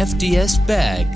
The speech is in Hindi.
FDS Bag